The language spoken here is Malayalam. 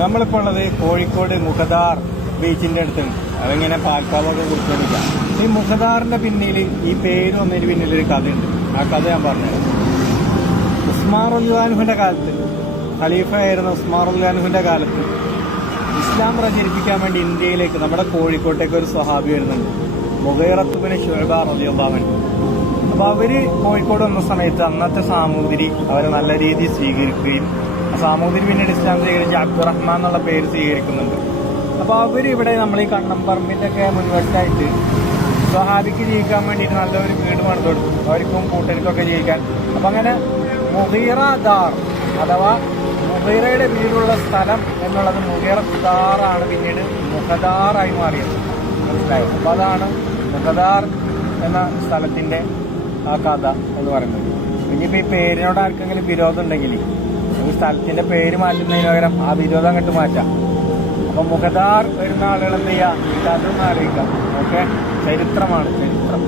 നമ്മളിപ്പോൾ ഉള്ളത് കോഴിക്കോട് മുഖദാർ ബീച്ചിന്റെ അടുത്തുണ്ട്. അതിങ്ങനെ പാൽക്കാവൊക്കെ കുറിച്ചൊന്നുമില്ല. ഈ മുഖദാറിന്റെ പിന്നിൽ ഈ പേര് വന്നതിന് പിന്നിലൊരു കഥയുണ്ട്. ആ കഥ ഞാൻ പറഞ്ഞത് ഉസ്മാൻ റളിയല്ലാഹുവിന്റെ കാലത്ത്, ഖലീഫയായിരുന്ന ഉസ്മാൻ റളിയല്ലാഹുവിന്റെ കാലത്ത് ഇസ്ലാം പ്രചരിപ്പിക്കാൻ വേണ്ടി ഇന്ത്യയിലേക്ക്, നമ്മുടെ കോഴിക്കോട്ടേക്ക് ഒരു സ്വഹാബി വരുന്നുണ്ട്, മുഗീറത്ത് ബിൻ ശുഅബ റളിയല്ലാഹു അൻഹു. അപ്പൊ അവര് കോഴിക്കോട് വന്ന സമയത്ത് അന്നത്തെ സാമൂതിരി അവരെ നല്ല രീതിയിൽ സ്വീകരിക്കുകയും ആ സാമൂതിരി പിന്നീട് ഇസ്ലാം സ്വീകരിച്ച് അബ്ദുറഹ്മാൻ എന്നുള്ള പേര് സ്വീകരിക്കുന്നുണ്ട്. അപ്പൊ അവര് ഇവിടെ നമ്മൾ ഈ കണ്ണമ്പറമ്പിന്റെ ഒക്കെ മുൻവശത്തായിട്ട് സ്വഹാബിക്ക് ജീവിക്കാൻ വേണ്ടിയിട്ട് നല്ലൊരു വീട് പണിത് കൊടുത്തു, അവർക്കും കൂട്ടർക്കൊക്കെ ജീവിക്കാൻ. അപ്പൊ അങ്ങനെ മുഗീറ ദാർ അഥവാ മുഗീറയുടെ വീടുള്ള സ്ഥലം എന്നുള്ളത് മുഗീറത്ത് ദാറാണ് പിന്നീട് മുഖദാറായി മാറിയത്. മനസ്സിലായോ? അപ്പൊ അതാണ് മുഖദാർ എന്ന സ്ഥലത്തിന്റെ ആ കഥ എന്ന് പറയുന്നത്. ഇനിയിപ്പോ ഈ പേരിനോട് ആർക്കെങ്കിലും വിരോധം ഉണ്ടെങ്കിൽ ഒരു സ്ഥലത്തിന്റെ പേര് മാറ്റുന്നതിന് പകരം ആ വിരോധം അങ്ങോട്ട് മാറ്റാം. അപ്പൊ മുഖദാർ വരുന്ന ആളുകൾ എന്ത് ചെയ്യാം, അതൊന്നും ആലോചിക്കാം. ഓക്കെ, ചരിത്രമാണ് ചരിത്രം.